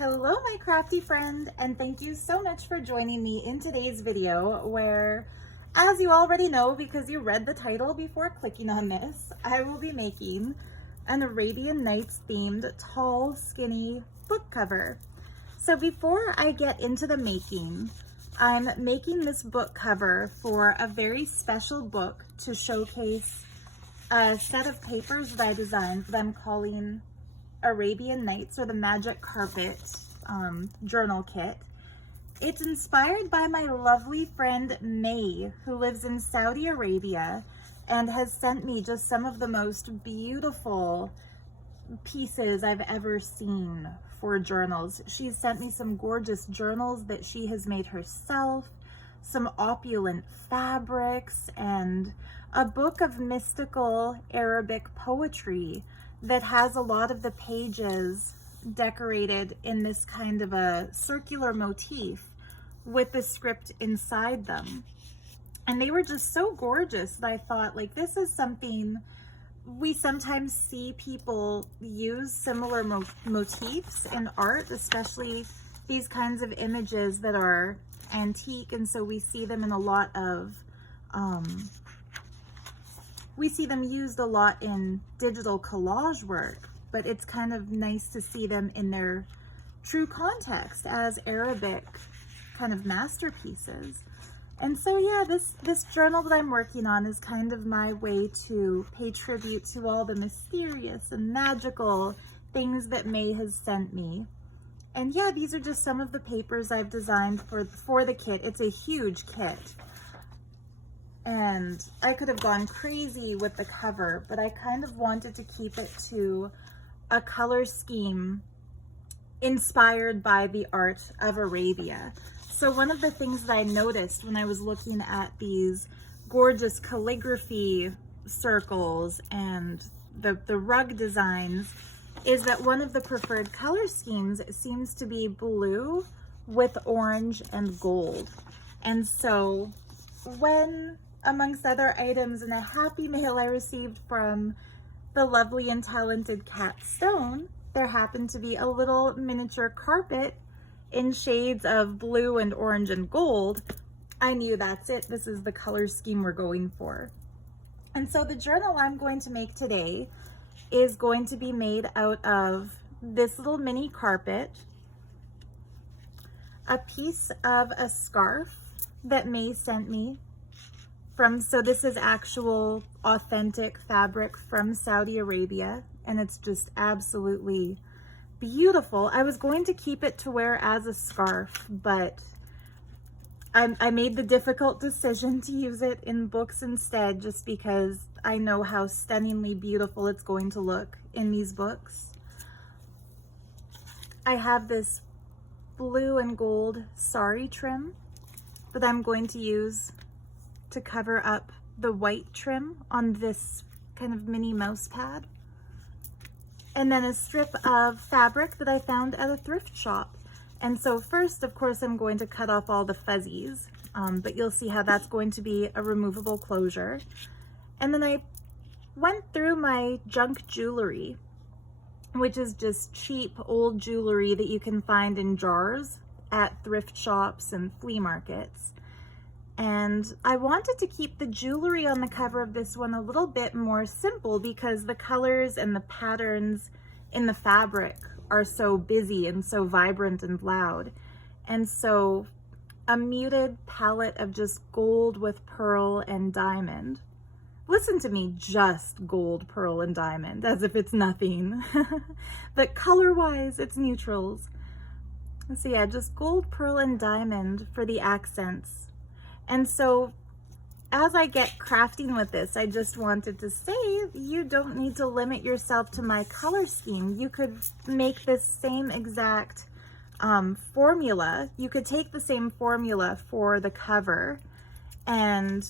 Hello, my crafty friend, and thank you so much for joining me in today's video where, as you already know because you read the title before clicking on this, I will be making an Arabian Nights themed tall, skinny book cover. So before I get into the making, I'm making this book cover for a very special book to showcase a set of papers that I designed that I'm calling Arabian Nights, or the Magic Carpet journal kit. It's inspired by my lovely friend May, who lives in Saudi Arabia and has sent me just some of the most beautiful pieces I've ever seen for journals. She's sent me some gorgeous journals that she has made herself, some opulent fabrics, and a book of mystical Arabic poetry that has a lot of the pages decorated in this kind of a circular motif with the script inside them. And they were just so gorgeous that I thought, like, this is something we sometimes see people use similar motifs in art, especially these kinds of images that are antique. And so we see them in a lot of we see them used a lot in digital collage work, but it's kind of nice to see them in their true context as Arabic kind of masterpieces. And so yeah, this journal that I'm working on is kind of my way to pay tribute to all the mysterious and magical things that May has sent me. And yeah, these are just some of the papers I've designed for the kit. It's a huge kit. And I could have gone crazy with the cover, but I kind of wanted to keep it to a color scheme inspired by the art of Arabia. So one of the things that I noticed when I was looking at these gorgeous calligraphy circles and the rug designs is that one of the preferred color schemes seems to be blue with orange and gold. And so when, amongst other items in a happy mail I received from the lovely and talented Cat Stone, there happened to be a little miniature carpet in shades of blue and orange and gold. I knew that's it. This is the color scheme we're going for. And so the journal I'm going to make today is going to be made out of this little mini carpet, a piece of a scarf that May sent me so this is actual authentic fabric from Saudi Arabia, and it's just absolutely beautiful. I was going to keep it to wear as a scarf, but I made the difficult decision to use it in books instead, just because I know how stunningly beautiful it's going to look in these books. I have this blue and gold sari trim that I'm going to use to cover up the white trim on this kind of mini mouse pad. And then a strip of fabric that I found at a thrift shop. And so first, of course, I'm going to cut off all the fuzzies, but you'll see how that's going to be a removable closure. And then I went through my junk jewelry, which is just cheap old jewelry that you can find in jars at thrift shops and flea markets. And I wanted to keep the jewelry on the cover of this one a little bit more simple because the colors and the patterns in the fabric are so busy and so vibrant and loud. And so a muted palette of just gold with pearl and diamond. Listen to me, just gold, pearl, and diamond, as if it's nothing. But color-wise, it's neutrals. So yeah, just gold, pearl, and diamond for the accents. And so as I get crafting with this, I just wanted to say you don't need to limit yourself to my color scheme. You could make this same exact formula. You could take the same formula for the cover and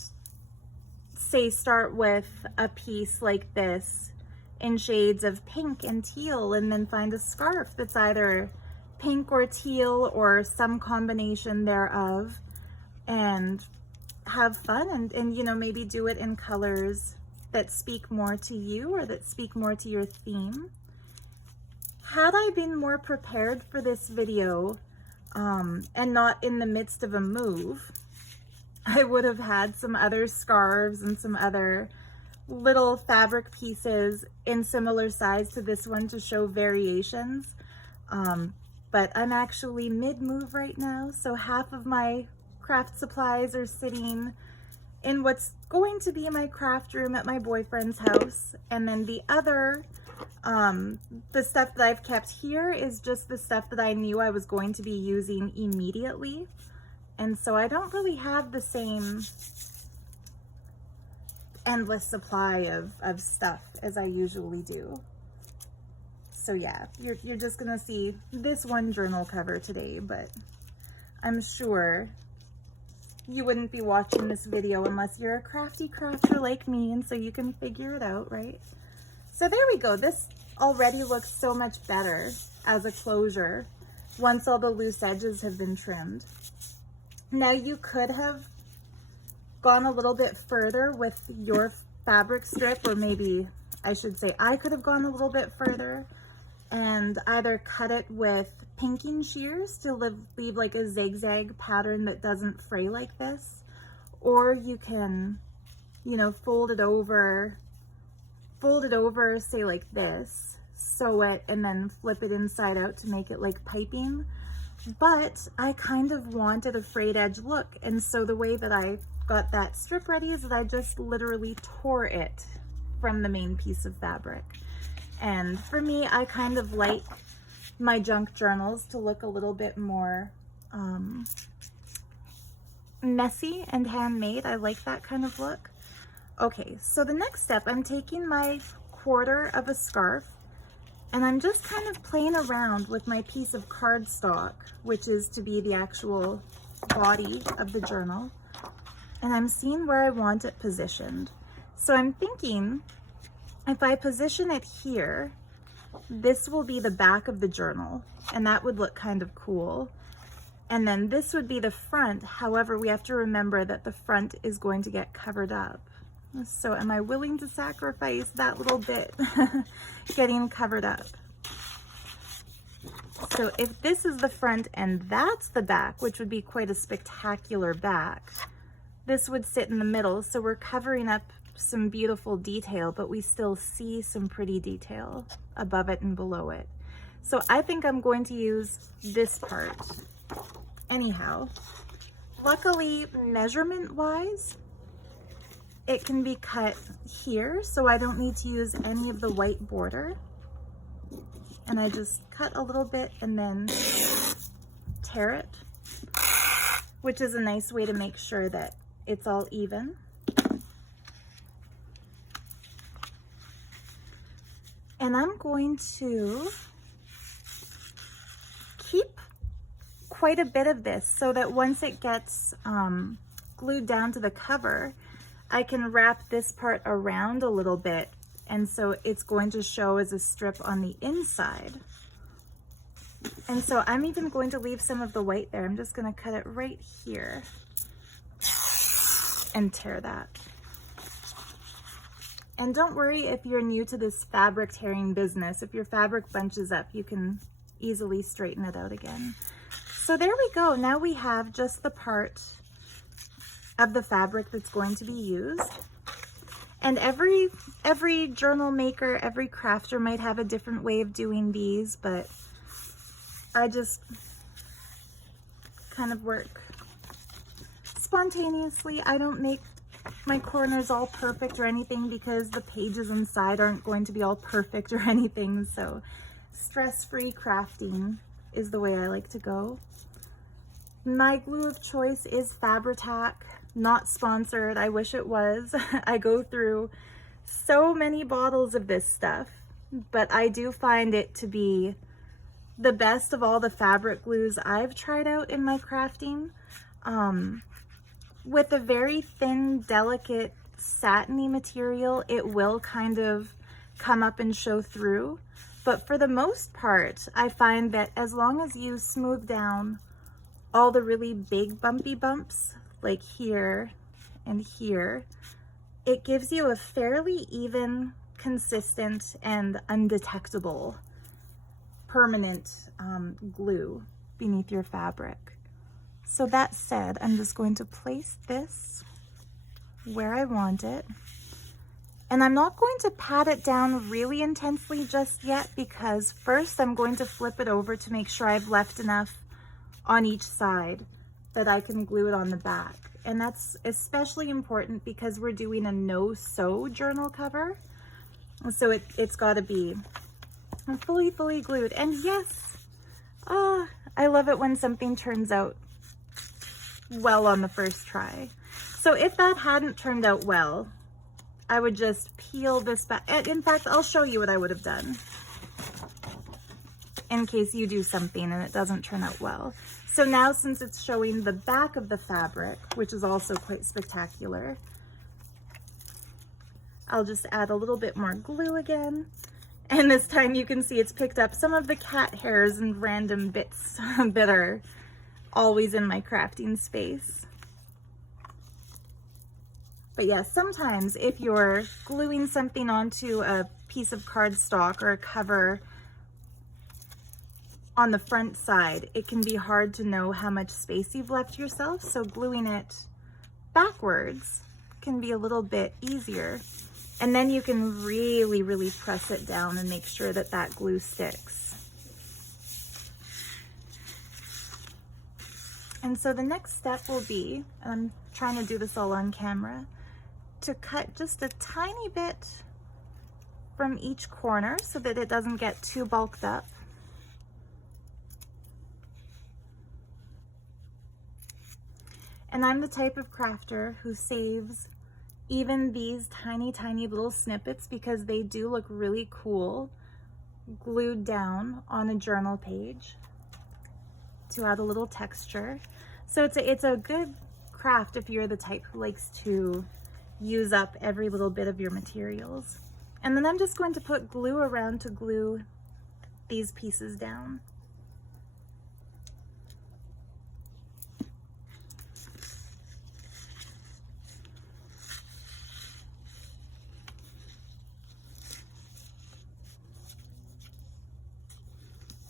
say start with a piece like this in shades of pink and teal, and then find a scarf that's either pink or teal or some combination thereof, and have fun and you know, maybe do it in colors that speak more to you or that speak more to your theme. Had I been more prepared for this video and not in the midst of a move, I would have had some other scarves and some other little fabric pieces in similar size to this one to show variations. But I'm actually mid-move right now, so half of my craft supplies are sitting in what's going to be my craft room at my boyfriend's house, and then the other, the stuff that I've kept here is just the stuff that I knew I was going to be using immediately, and so I don't really have the same endless supply of stuff as I usually do. So yeah, you're just gonna see this one journal cover today, but I'm sure you wouldn't be watching this video unless you're a crafty crafter like me, and so you can figure it out, right? So there we go. This already looks so much better as a closure once all the loose edges have been trimmed. Now you could have gone a little bit further with your fabric strip, or maybe I should say I could have gone a little bit further and either cut it with pinking shears to leave like a zigzag pattern that doesn't fray like this, or you can, you know, fold it over, say like this, sew it, and then flip it inside out to make it like piping. But I kind of wanted a frayed edge look, and so the way that I got that strip ready is that I just literally tore it from the main piece of fabric. And for me, I kind of like my junk journals to look a little bit more messy and handmade. I like that kind of look. Okay, so the next step, I'm taking my quarter of a scarf and I'm just kind of playing around with my piece of cardstock, which is to be the actual body of the journal. And I'm seeing where I want it positioned. So I'm thinking, if I position it here, this will be the back of the journal, and that would look kind of cool. And then this would be the front. However, we have to remember that the front is going to get covered up. So am I willing to sacrifice that little bit getting covered up? So if this is the front and that's the back, which would be quite a spectacular back, this would sit in the middle. So we're covering up some beautiful detail, but we still see some pretty detail above it and below it. So I think I'm going to use this part. Anyhow, luckily measurement wise, it can be cut here, so I don't need to use any of the white border. And I just cut a little bit and then tear it, which is a nice way to make sure that it's all even. And I'm going to keep quite a bit of this so that once it gets glued down to the cover, I can wrap this part around a little bit, and so it's going to show as a strip on the inside. And so I'm even going to leave some of the white there. I'm just going to cut it right here and tear that. And don't worry if you're new to this fabric tearing business. If your fabric bunches up, you can easily straighten it out again. So there we go. Now we have just the part of the fabric that's going to be used. And every journal maker, every crafter might have a different way of doing these, but I just kind of work spontaneously. I don't make my corners all perfect or anything because the pages inside aren't going to be all perfect or anything. So stress-free crafting is the way I like to go. My glue of choice is Fabri-Tac, not sponsored. I wish it was. I go through so many bottles of this stuff, but I do find it to be the best of all the fabric glues I've tried out in my crafting. With a very thin, delicate, satiny material, it will kind of come up and show through. But for the most part, I find that as long as you smooth down all the really big bumpy bumps, like here and here, it gives you a fairly even, consistent, and undetectable permanent glue beneath your fabric. So that said, I'm just going to place this where I want it. And I'm not going to pat it down really intensely just yet, because first I'm going to flip it over to make sure I've left enough on each side that I can glue it on the back. And that's especially important because we're doing a no-sew journal cover. So it's got to be fully glued. And yes, I love it when something turns out well on the first try. So if that hadn't turned out well, I would just peel this back. In fact, I'll show you what I would have done in case you do something and it doesn't turn out well. So now, since it's showing the back of the fabric, which is also quite spectacular, I'll just add a little bit more glue again. And this time you can see it's picked up some of the cat hairs and random bits that are always in my crafting space. But yeah, sometimes if you're gluing something onto a piece of cardstock or a cover on the front side, it can be hard to know how much space you've left yourself. So gluing it backwards can be a little bit easier. And then you can really press it down and make sure that that glue sticks. And so the next step will be, and I'm trying to do this all on camera, to cut just a tiny bit from each corner so that it doesn't get too bulked up. And I'm the type of crafter who saves even these tiny little snippets because they do look really cool glued down on a journal page to add a little texture. So it's a good craft if you're the type who likes to use up every little bit of your materials. And then I'm just going to put glue around to glue these pieces down.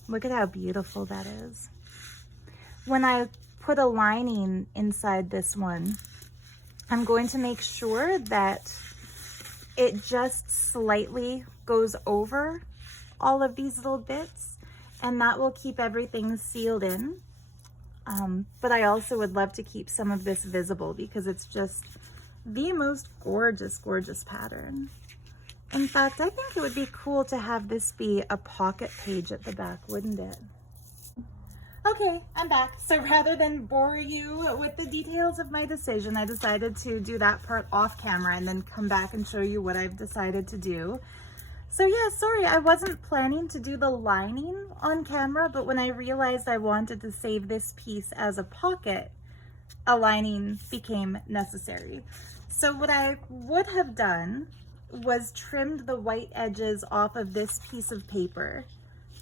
Look at how beautiful that is. When I put a lining inside this one, I'm going to make sure that it just slightly goes over all of these little bits, and that will keep everything sealed in. But I also would love to keep some of this visible because it's just the most gorgeous pattern. In fact, I think it would be cool to have this be a pocket page at the back, wouldn't it? Okay, I'm back. So rather than bore you with the details of my decision, I decided to do that part off camera and then come back and show you what I've decided to do. So yeah, sorry, I wasn't planning to do the lining on camera, but when I realized I wanted to save this piece as a pocket, a lining became necessary. So what I would have done was trimmed the white edges off of this piece of paper,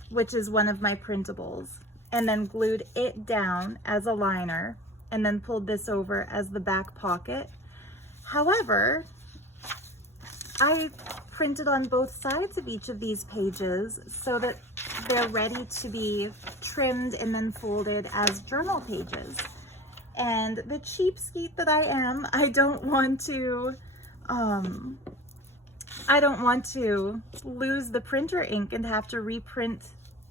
which is one of my printables, and then glued it down as a liner and then pulled this over as the back pocket. However, I printed on both sides of each of these pages so that they're ready to be trimmed and then folded as journal pages. And the cheapskate that I am, I don't want to lose the printer ink and have to reprint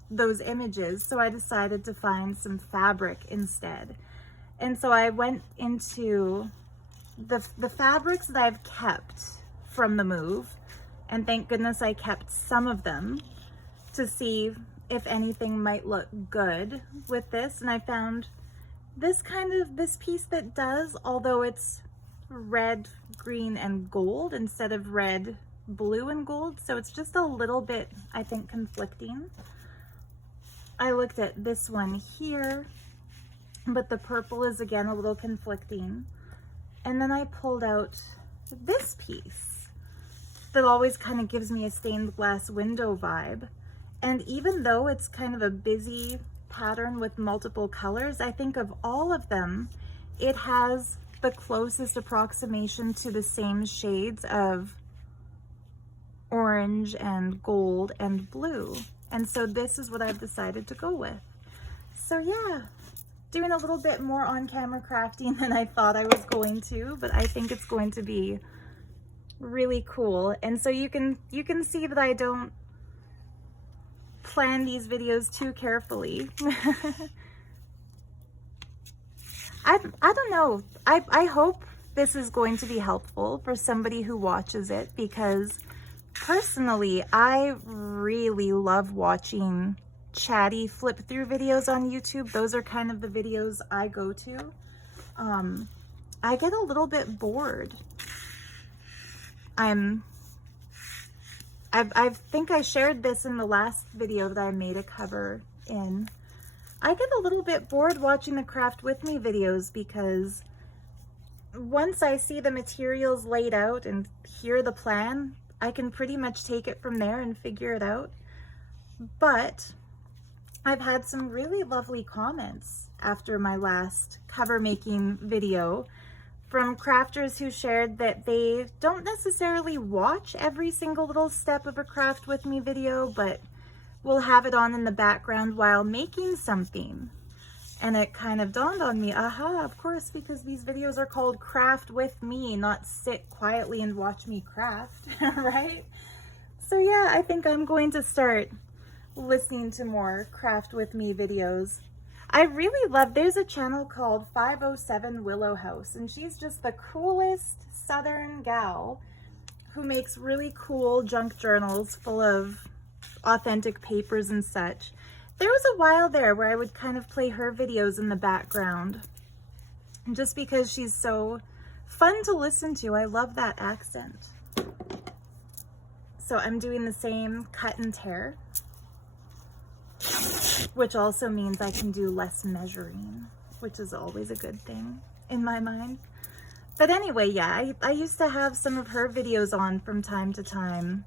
those images, so I decided to find some fabric instead. And so I went into the fabrics that I've kept from the move, and thank goodness I kept some of them to see if anything might look good with this. And I found this piece that does, although it's red, green, and gold instead of red, blue, and gold, so it's just a little bit, I think, conflicting. I looked at this one here, but the purple is again a little conflicting. And then I pulled out this piece that always kind of gives me a stained glass window vibe. And even though it's kind of a busy pattern with multiple colors, I think of all of them, it has the closest approximation to the same shades of orange and gold and blue. And so this is what I've decided to go with. So yeah, doing a little bit more on-camera crafting than I thought I was going to, but I think it's going to be really cool. And so you can see that I don't plan these videos too carefully. I don't know. I hope this is going to be helpful for somebody who watches it, because personally, I really love watching chatty flip through videos on YouTube. Those are kind of the videos I go to. I get a little bit bored. I think I shared this in the last video that I made a cover in. I get a little bit bored watching the Craft With Me videos, because once I see the materials laid out and hear the plan, I can pretty much take it from there and figure it out. But I've had some really lovely comments after my last cover making video from crafters who shared that they don't necessarily watch every single little step of a Craft With Me video, but will have it on in the background while making something. And it kind of dawned on me, aha, of course, because these videos are called Craft With Me, not sit quietly and watch me craft, right? So yeah, I think I'm going to start listening to more Craft With Me videos. I really love, there's a channel called 507 Willow House, and she's just the coolest southern gal who makes really cool junk journals full of authentic papers and such. There was a while there where I would kind of play her videos in the background, just because she's so fun to listen to. I love that accent. So I'm doing the same cut and tear, which also means I can do less measuring, which is always a good thing in my mind. But anyway, yeah, I used to have some of her videos on from time to time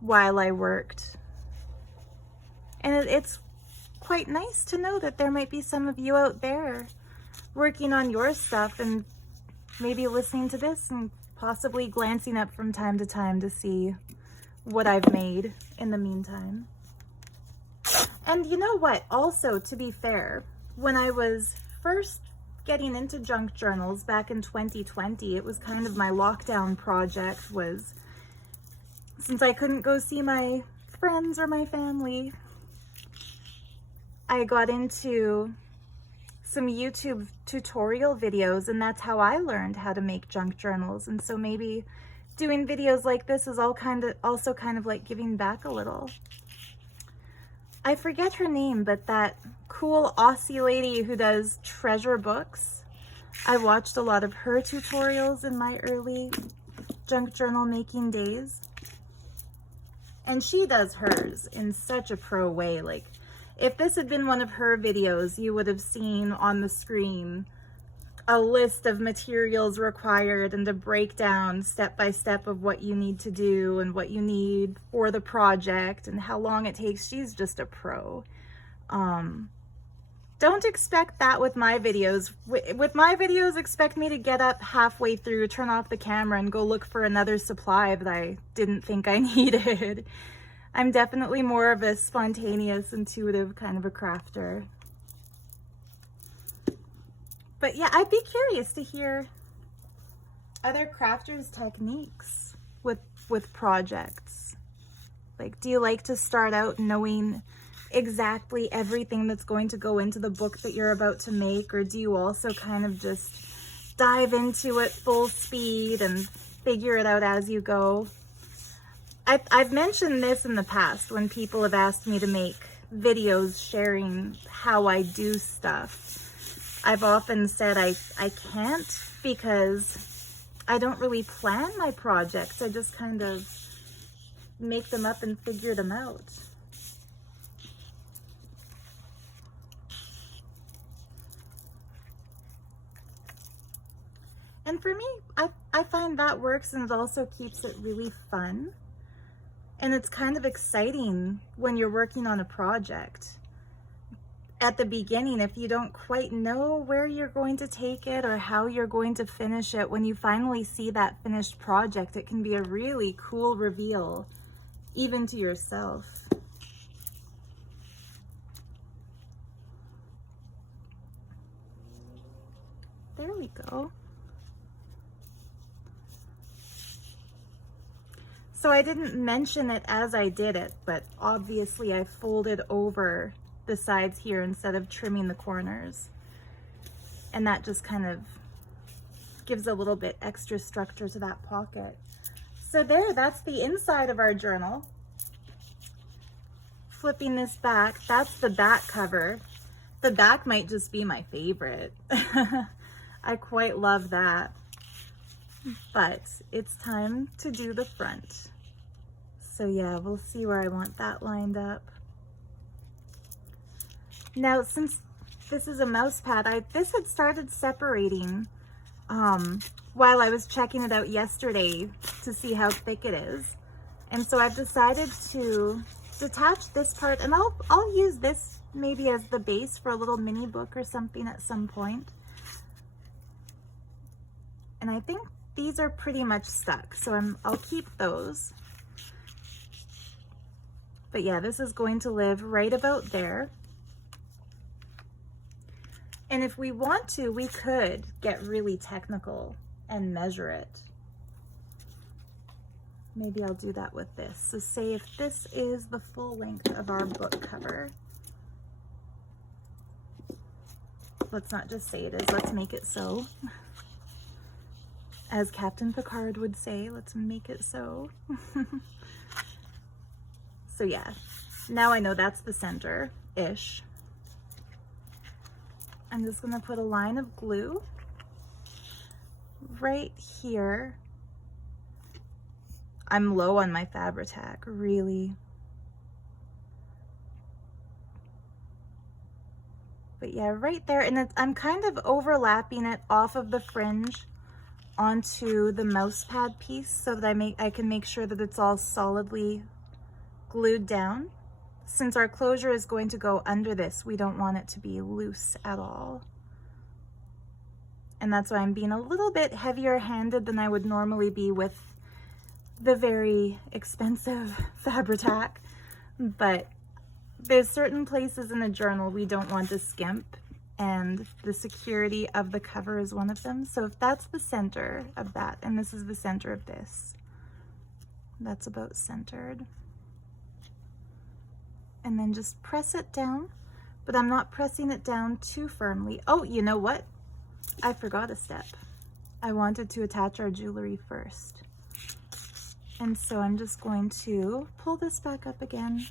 while I worked. And it's quite nice to know that there might be some of you out there working on your stuff and maybe listening to this and possibly glancing up from time to time to see what I've made in the meantime. And you know what? Also, to be fair, when I was first getting into junk journals back in 2020, it was kind of my lockdown project, was since I couldn't go see my friends or my family, I got into some YouTube tutorial videos, and that's how I learned how to make junk journals. And so maybe doing videos like this is also kind of like giving back a little. I forget her name, but that cool Aussie lady who does treasure books, I watched a lot of her tutorials in my early junk journal making days. And she does hers in such a pro way. Like, if this had been one of her videos, you would have seen on the screen a list of materials required and a breakdown step by step of what you need to do and what you need for the project and how long it takes. She's just a pro. Don't expect that with my videos. With my videos, expect me to get up halfway through, turn off the camera, and go look for another supply that I didn't think I needed. I'm definitely more of a spontaneous, intuitive kind of a crafter. But yeah, I'd be curious to hear other crafters' techniques with projects. Like, do you like to start out knowing exactly everything that's going to go into the book that you're about to make, or do you also kind of just dive into it full speed and figure it out as you go? I've mentioned this in the past when people have asked me to make videos sharing how I do stuff. I've often said I can't, because I don't really plan my projects. I just kind of make them up and figure them out. And for me, I find that works, and it also keeps it really fun. And it's kind of exciting when you're working on a project. At the beginning, if you don't quite know where you're going to take it or how you're going to finish it, when you finally see that finished project, it can be a really cool reveal, even to yourself. There we go. So I didn't mention it as I did it, but obviously I folded over the sides here instead of trimming the corners. And that just kind of gives a little bit extra structure to that pocket. So there, that's the inside of our journal. Flipping this back, that's the back cover. The back might just be my favorite. I quite love that. But it's time to do the front. So yeah, we'll see where I want that lined up. Now, since this is a mouse pad, this had started separating while I was checking it out yesterday to see how thick it is. And so I've decided to detach this part, and I'll use this maybe as the base for a little mini book or something at some point. And I think these are pretty much stuck, so I'll keep those. But yeah, this is going to live right about there. And if we want to, we could get really technical and measure it. Maybe I'll do that with this. So say if this is the full length of our book cover. Let's not just say it is, let's make it so. As Captain Picard would say, let's make it so. So yeah, now I know that's the center-ish. I'm just gonna put a line of glue right here. I'm low on my Fabri-Tac, really. But yeah, right there, and I'm kind of overlapping it off of the fringe onto the mouse pad piece so that I can make sure that it's all solidly glued down. Since our closure is going to go under this, we don't want it to be loose at all. And that's why I'm being a little bit heavier handed than I would normally be with the very expensive Fabri-Tac. But there's certain places in a journal we don't want to skimp, and the security of the cover is one of them. So if that's the center of that, and this is the center of this, that's about centered. And then just press it down, but I'm not pressing it down too firmly. Oh, you know what? I forgot a step. I wanted to attach our jewelry first. And so I'm just going to pull this back up again.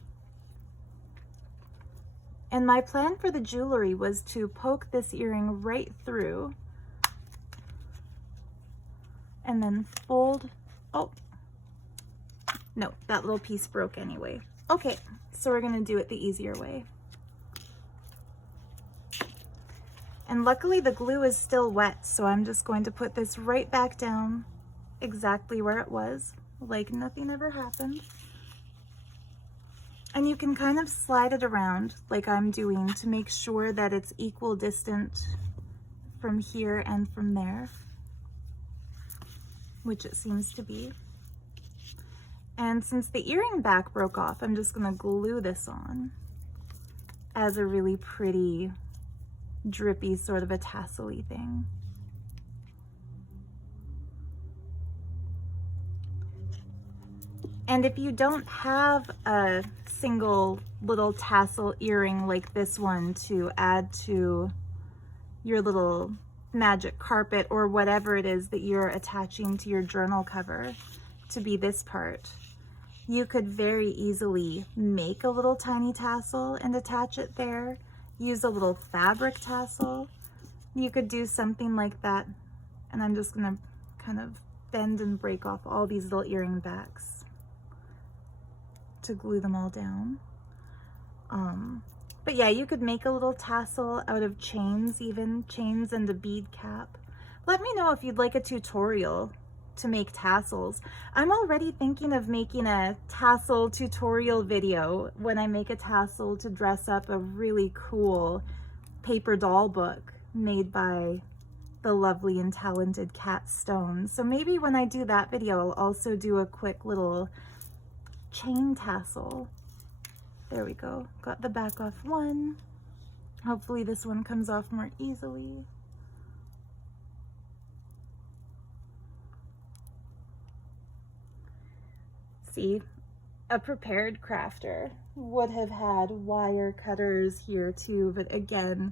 And my plan for the jewelry was to poke this earring right through and then fold. Oh, no, that little piece broke anyway. Okay, so we're gonna do it the easier way. And luckily the glue is still wet, so I'm just going to put this right back down exactly where it was, like nothing ever happened. And you can kind of slide it around like I'm doing to make sure that it's equal distant from here and from there, which it seems to be. And since the earring back broke off, I'm just gonna glue this on as a really pretty, drippy sort of a tassel-y thing. And if you don't have a single little tassel earring like this one to add to your little magic carpet or whatever it is that you're attaching to your journal cover to be this part, you could very easily make a little tiny tassel and attach it there. Use a little fabric tassel. You could do something like that. And I'm just gonna kind of bend and break off all these little earring backs to glue them all down. But yeah, you could make a little tassel out of chains, even chains and a bead cap. Let me know if you'd like a tutorial to make tassels. I'm already thinking of making a tassel tutorial video when I make a tassel to dress up a really cool paper doll book made by the lovely and talented Kat Stone. So maybe when I do that video, I'll also do a quick little chain tassel. There we go. Got the back off one. Hopefully this one comes off more easily. see, a prepared crafter would have had wire cutters here too, but again,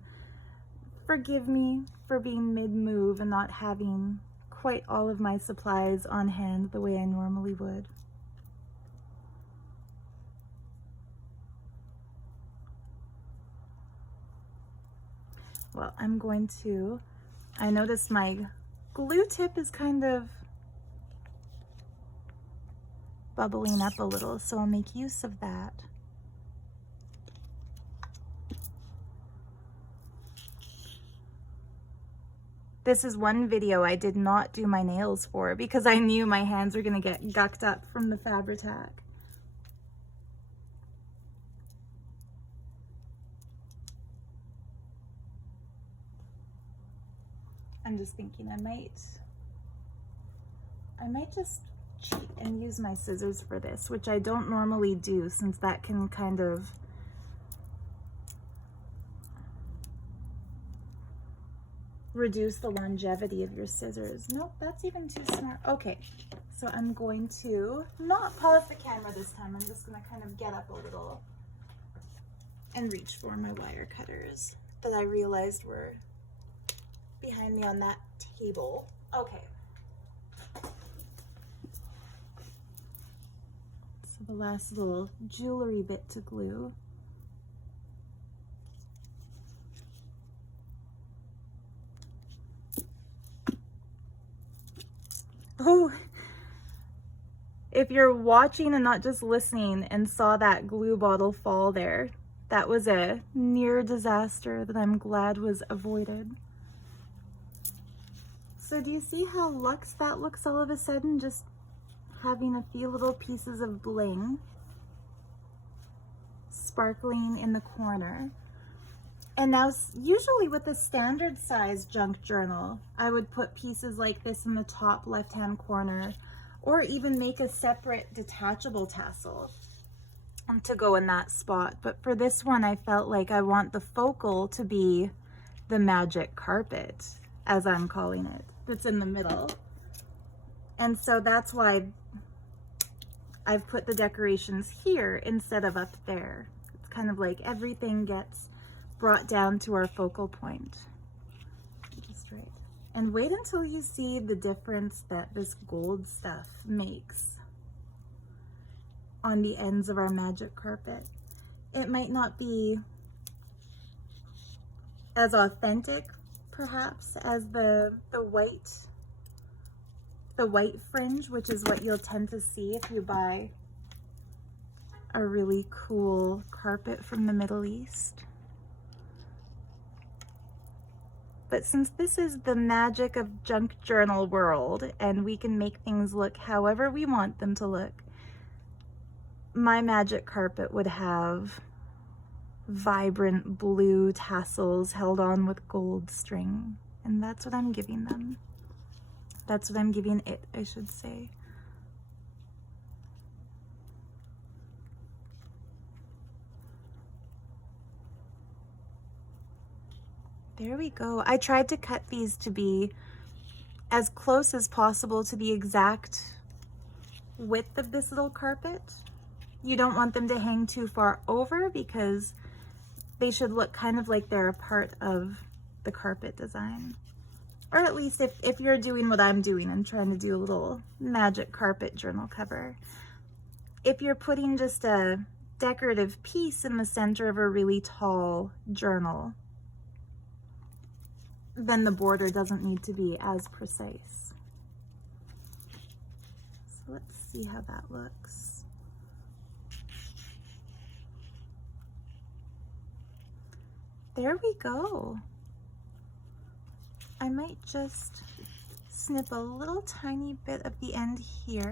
forgive me for being mid-move and not having quite all of my supplies on hand the way I normally would. Well, I noticed my glue tip is kind of bubbling up a little, so I'll make use of that. This is one video I did not do my nails for because I knew my hands were gonna get gucked up from the Fabri-Tac. I'm just thinking I might just cheat and use my scissors for this, which I don't normally do since that can kind of reduce the longevity of your scissors. Nope, that's even too smart. Okay, so I'm going to not pause the camera this time. I'm just gonna kind of get up a little and reach for my wire cutters that I realized were behind me on that table. Okay. So the last little jewelry bit to glue. Oh, if you're watching and not just listening and saw that glue bottle fall there, that was a near disaster that I'm glad was avoided. So do you see how luxe that looks all of a sudden, just having a few little pieces of bling sparkling in the corner? And now, usually with a standard size junk journal, I would put pieces like this in the top left-hand corner, or even make a separate detachable tassel to go in that spot. But for this one, I felt like I want the focal to be the magic carpet, as I'm calling it, that's in the middle. And so that's why I've put the decorations here instead of up there. It's kind of like everything gets brought down to our focal point. Just right. And wait until you see the difference that this gold stuff makes on the ends of our magic carpet. It might not be as authentic, perhaps, as the white fringe, which is what you'll tend to see if you buy a really cool carpet from the Middle East. But since this is the magic of junk journal world and we can make things look however we want them to look, my magic carpet would have vibrant blue tassels held on with gold string. And that's what I'm giving them. That's what I'm giving it, I should say. There we go. I tried to cut these to be as close as possible to the exact width of this little carpet. You don't want them to hang too far over because they should look kind of like they're a part of the carpet design. Or at least if you're doing what I'm doing and trying to do a little magic carpet journal cover. If you're putting just a decorative piece in the center of a really tall journal, then the border doesn't need to be as precise. So let's see how that looks. There we go. I might just snip a little tiny bit of the end here.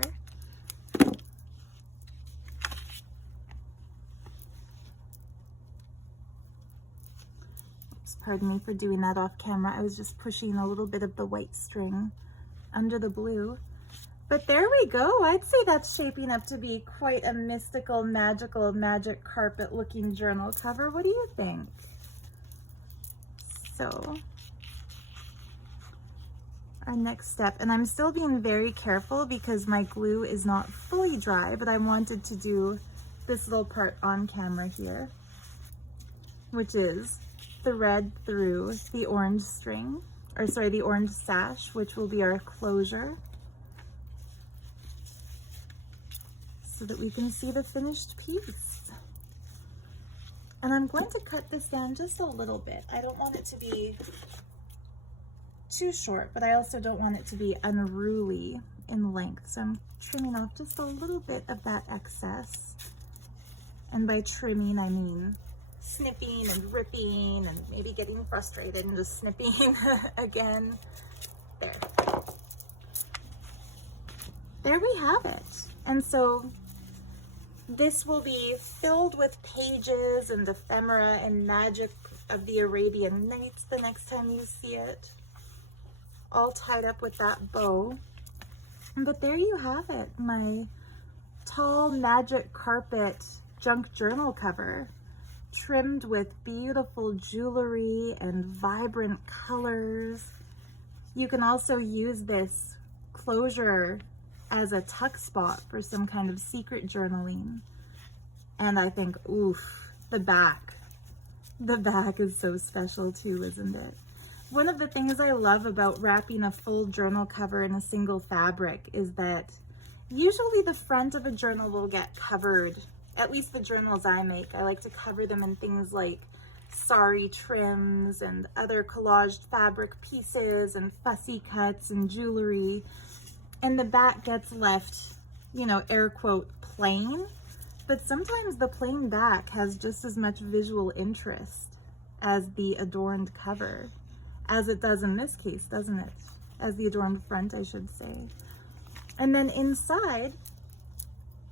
Pardon me for doing that off camera. I was just pushing a little bit of the white string under the blue. But there we go. I'd say that's shaping up to be quite a mystical, magical, magic carpet looking journal cover. What do you think? So our next step. And I'm still being very careful because my glue is not fully dry, but I wanted to do this little part on camera here, which is thread through the orange string, or sorry, the orange sash, which will be our closure, so that we can see the finished piece. And I'm going to cut this down just a little bit. I don't want it to be too short, but I also don't want it to be unruly in length. So I'm trimming off just a little bit of that excess. And by trimming, I mean snipping and ripping and maybe getting frustrated and just snipping again. There we have it. And so this will be filled with pages and ephemera and magic of the Arabian Nights the next time you see it, all tied up with that bow. But there you have it, my tall magic carpet junk journal cover, trimmed with beautiful jewelry and vibrant colors. You can also use this closure as a tuck spot for some kind of secret journaling. And I think, oof, the back is so special too, isn't it? One of the things I love about wrapping a full journal cover in a single fabric is that usually the front of a journal will get covered, at least the journals I make. I like to cover them in things like sari trims and other collaged fabric pieces and fussy cuts and jewelry. And the back gets left, you know, air quote, plain. But sometimes the plain back has just as much visual interest as the adorned cover, as it does in this case, doesn't it? As the adorned front, I should say. And then inside,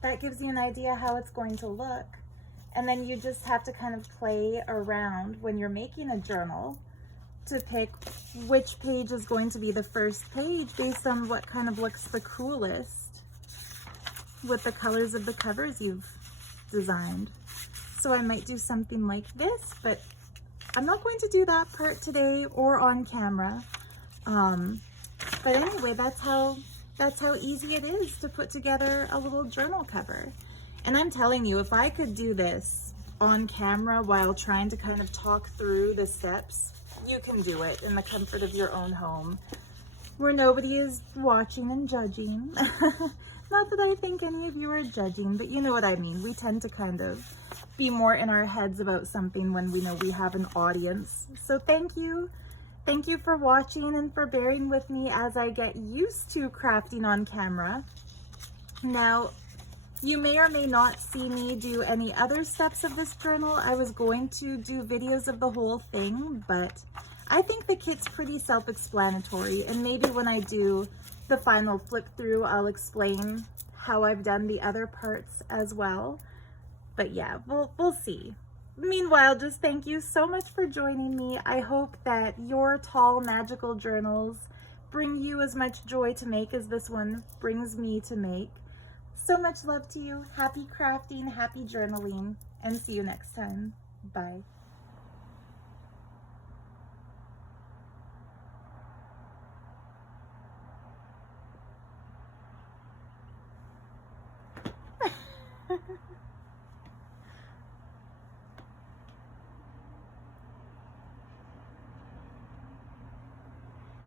that gives you an idea how it's going to look. And then you just have to kind of play around when you're making a journal to pick which page is going to be the first page based on what kind of looks the coolest with the colors of the covers you've designed. So I might do something like this, but I'm not going to do that part today or on camera. But anyway, that's how easy it is to put together a little journal cover. And I'm telling you, if I could do this on camera while trying to kind of talk through the steps, you can do it in the comfort of your own home where nobody is watching and judging. Not that I think any of you are judging, but you know what I mean. We tend to kind of be more in our heads about something when we know we have an audience. So thank you. Thank you for watching and for bearing with me as I get used to crafting on camera. Now, you may or may not see me do any other steps of this journal. I was going to do videos of the whole thing, but I think the kit's pretty self-explanatory, and maybe when I do the final flip through, I'll explain how I've done the other parts as well. But yeah, we'll see. Meanwhile, just thank you so much for joining me. I hope that your tall magical journals bring you as much joy to make as this one brings me to make. So much love to you. Happy crafting, happy journaling, and see you next time. Bye.